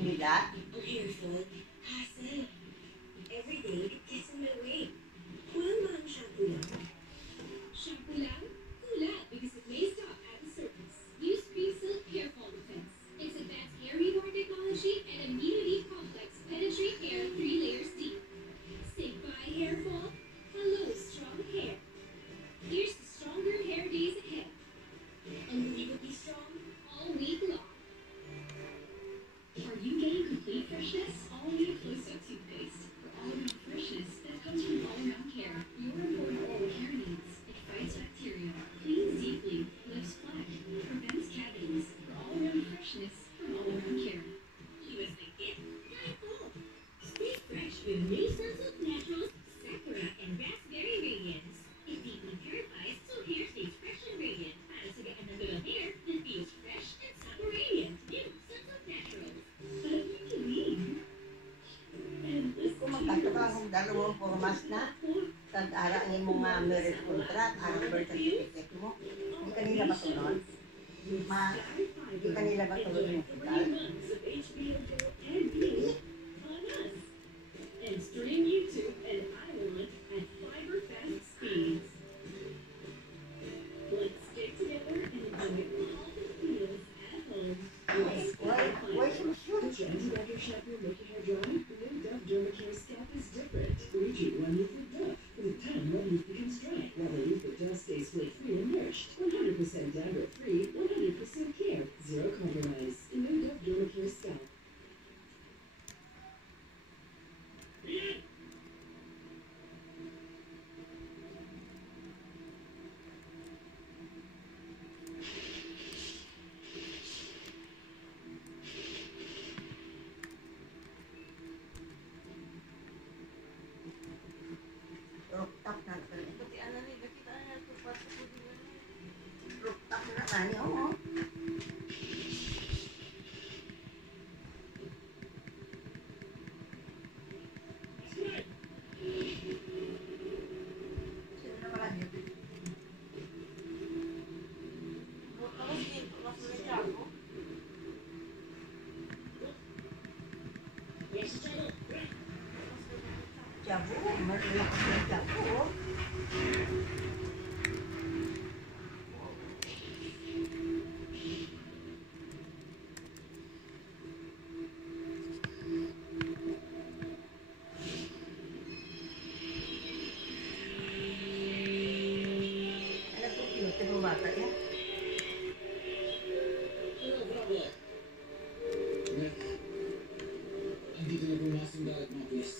nila. Hassle. Every day, it gets in my way. Kulang ba ang shampoo lang? Shampoo lang? Kulang, because it may stop at the surface. Use Pre-Silk Hair Fall Defense. Its advanced hair reborn technology and immunity complex penetrate hair 3 layers deep. Say bye hair fall. Hello, strong hair. Here's the stronger hair days ahead. Unbelievably strong all week long. Are you getting complete freshness? All new Close-Up toothpaste for all-around freshness that comes from all-around care. Your important oral care needs. It fights bacteria, cleans deeply, lifts plaque, prevents cavities for all-around freshness from all-around care. He was thinking, stay fresh with new Sunsilk Naturals, Sakura, and Raspberry Radiance. It deeply purifies so hair stays fresh and radiant. Para sa gaan ng little hair that feels fresh and super radiant. New Sunsilk Naturals. But what do you mean? Kung magkatuka kung dalawang formas na, tag-ara ang imong marriage contract, ang birth certificate mo, hindi kanila ba tulon? Hindi kanila ba tulon yung hospital? And stream YouTube and Ireland at fiber fast speeds. Let's stick together and enjoy all the feels at home. Why so soon? Anti-Dog shampoo make your hair dry? The new Dove Dermacare scalp is different. Reach one leaf with Dove. With time, one leaf becomes dry, while the leaf with Dove stays flake-free and nourished. 100% dandruff-free, 100% care, zero compromise. The new Dove Dermacare scalp. Rooftop na. Rooftop na nani, oo. Sino na wala dito? Jabu, malakas na jabu. Alam ko, cute yung bata yan. Andito na pumasok dagat mga pulis.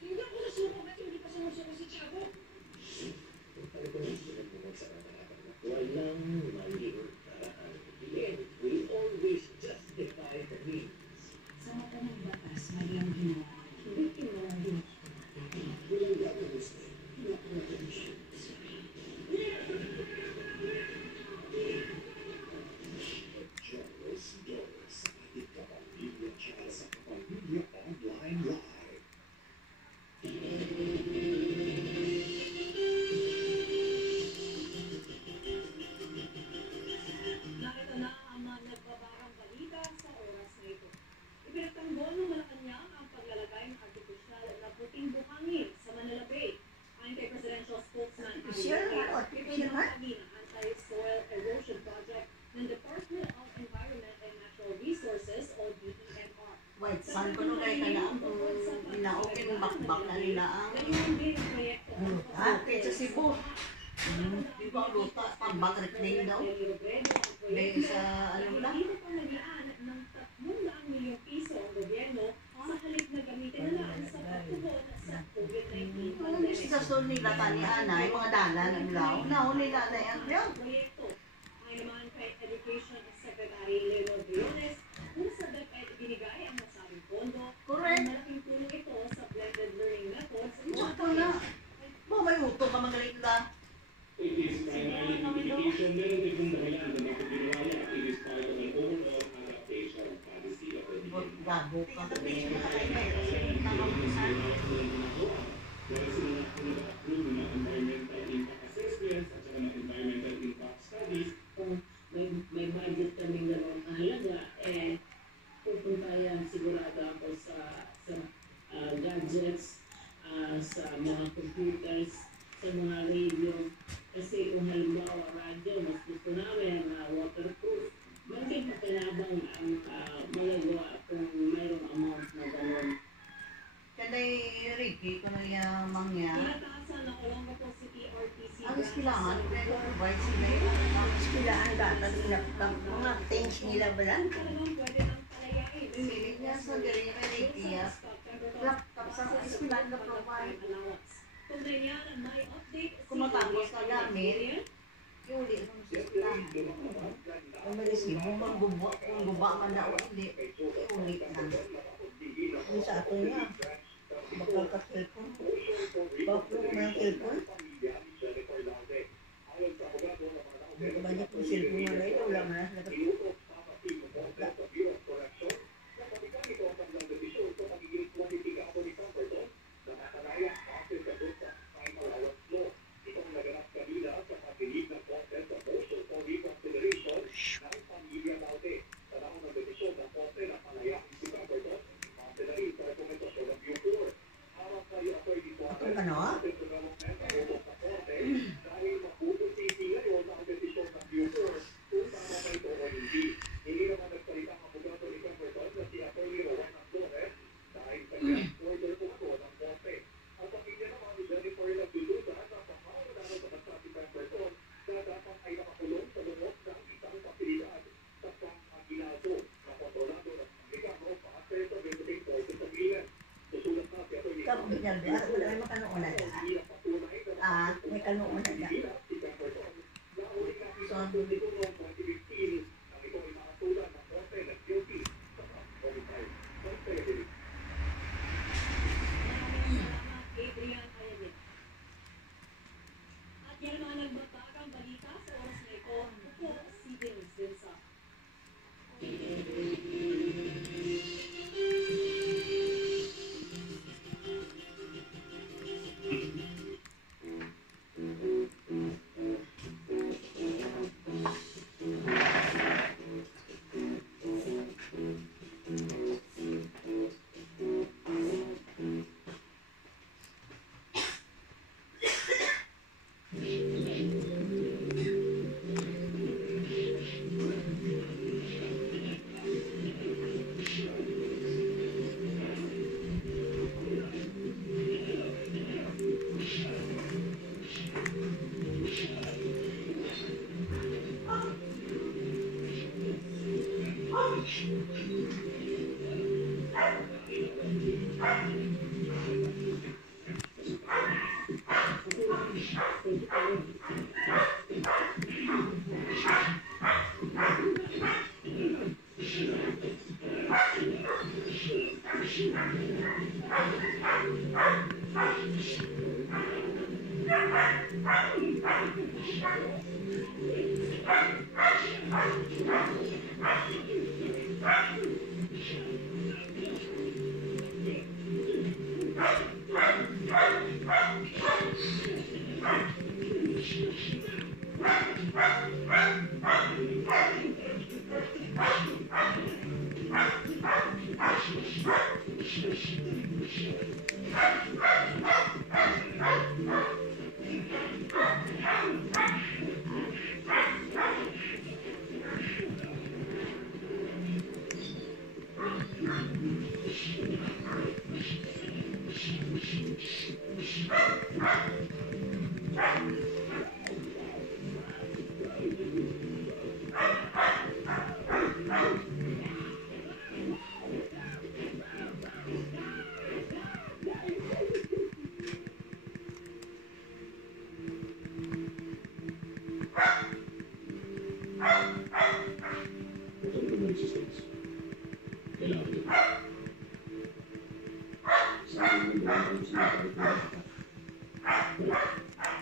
Hindi ako nasuko. Ba't hindi pa sumusuko si Chavo? Walang maliw paraan. We always justify the means. Sa mata ng batas, mali ang ginawa. Hindi kinawin. Walang gagawin sa kinakawin. Charles Doris, ating kapamilya Charles sa kapamilya online live. Nakita na ang mga nagbabarang balita sa oras na ito. Ipinagtanggol ng Malacanang ang paglalagay ng artificial na puting buhangin sa Manila Bay. Ayon kay Presidential Spokesman Artificial? Ano artificial, ha? ang anti-soil erosion project ng Department of Environment and Natural Resources o DENR. White sand ko nung kayo na ang ninaokin ng bakbak na nila ang Ganyan din ang proyekto. okay sa Cebu. Di ba ang luta? Pambak reclaim daw. Dahil sa ano lang. Hindi pa nagaan ng 300 milyong piso ang gobyerno sa halip na gamitin na lang sa pagtugon sa COVID-19 Ano gusto sa sol nila tani anay, mga dala ng law. Naon nila na yan. proyekto. Ay naman kay Education Secretary Leonor Briones, kung sa DepEd ibinigay ang nasabing pondo, Correct. malaking tulong ito sa blended learning methods. Ito na. May uto ka mga nila. It is primarily communication, meron din kong dahilan na magpapiliwala. It is part of an overall gadgets, sa mga computers, sa mga radio. Kasi kung halimbawa radyo, mas gusto namin waterproof, malaking pakinabang ang magagawa kung mayroong amount na gano'n. Kanay Ricky, kung yung mangya, Tinataasan na walang capacity RTC. ang iskilangan, provide sila yung ang iskilangan dapat inaptang mga things nila ba lang? Talagang pwede nang palayain. Silig niya sa gari yung Ricky, laptop sa iskilangan na provide. Kung ganyan, may update Kung matapos na namin, iuli nung sa iskilangan. Kung may resibo, kung guba man na o hindi, iuli na. Yung sa ato niya, makaka-telefon. Baklo ko na yung telefon. Banyak yung cellphone na rin, wala mo na sila. Atong ano? Kamu ginagawa, wala naman kanuuna na. May kanuuna na. So, Adrian Ayanet. At yan mga nagbatakang balita sa oras na ito. Ako si Dennis Densa.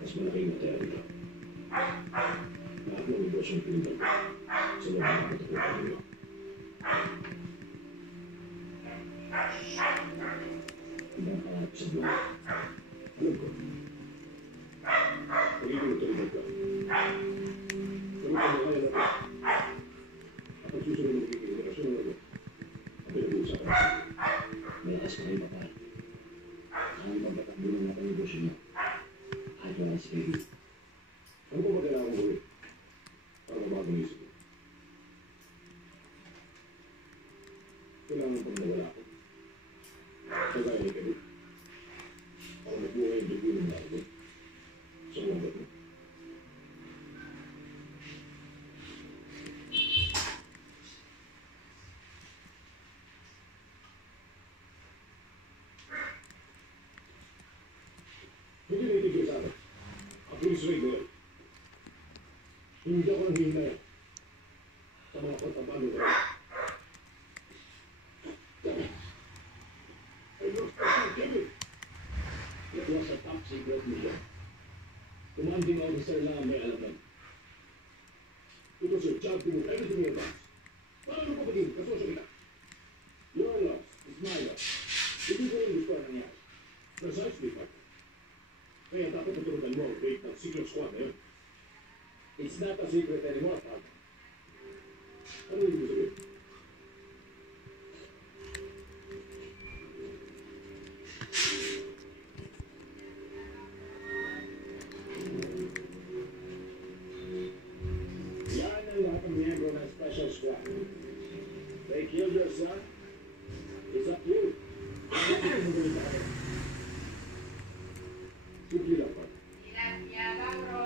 Mas malaking material. Lahat ng negosyong pinuntan sa loob ng pagkakuha. Ibang pangarap sa buhay. Alam ko. Pagiging tulad ka. Gawin ka mo kaya natin. At ang susunod ng magiging relasyon ng ano. At pinag-uusapan. Malakas na kayo mapahal. Ang mabatakbo ng mga negosyo niya. Kahit wala si Peggy. Ano pa ba kailangan kong gawin? Para mabagong isip mo. Kailangan pang nawala ako. Kagaya ni Peggy. Ako nabuhay ang dugo ng mga ako. Sa mga bato. Hindi na itigil sa akin. Ako yung sway boy. Hindi ako nang hinay sa mga pagpapalo ko. I looked for some Kevin. It was a top secret mission. Commanding officer lang ang may alam lang. It was your job to do everything in advance. Paano ko paging kasosyo kita? Your loss is my loss. Hindi ko yung gusto ang nangyari. Precisely, partner. Kaya dapat naturugan mo ang rate ng secret squad na yun. It's not a secret anymore, partner. Ano yung sabihin? Yan ang lahat ng miyembro ng special squad. They killed your son? It's up to you. Ano yung magaling sa kanila? Simple lang, partner.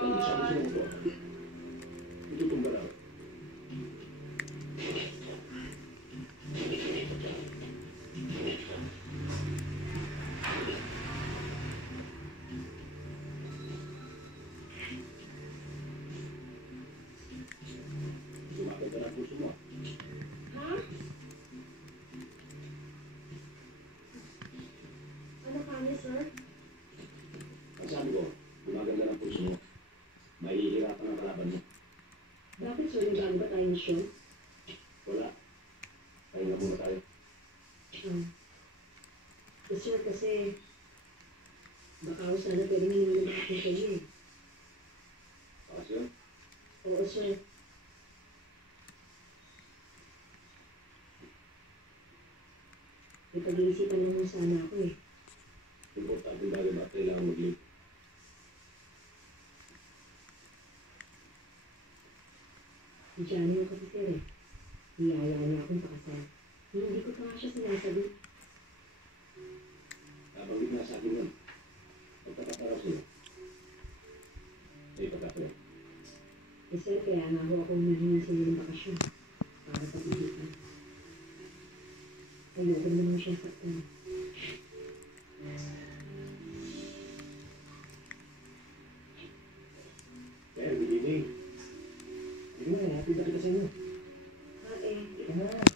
Kung sabi sila mo po, itutumba lang. Sumakit ka na puso mo. Ha? Ano kami, sir? Ang sabi ko, gumaganda ng puso mo. Mahihirapan ang kalaban mo. Bakit, sir? Nag-ano ba tayo mission? Wala. Pahinga muna tayo. Sir, kasi baka ako sana pwede minulong ako sa inyo. Pasyon? Oo, sir. May pag-iisipan lang mo sana ako eh. Importante bagay ba kailangan mag-live? Si Johnny yung kasi sir eh. Niyaya niya akong pakasal. Hindi ko pa nga siya sinasabi. Nabanggit nga sa akin yun. Magkakapara sila. May pagkakala. Eh sir, kaya nga ako humihingi sa inyo ng bakasyon. Para pag-iisipan. Ayoko naman siya saktan. Kaya, good evening. Hindi mo, happy na kita sa inyo. Ah, eh, Ika na.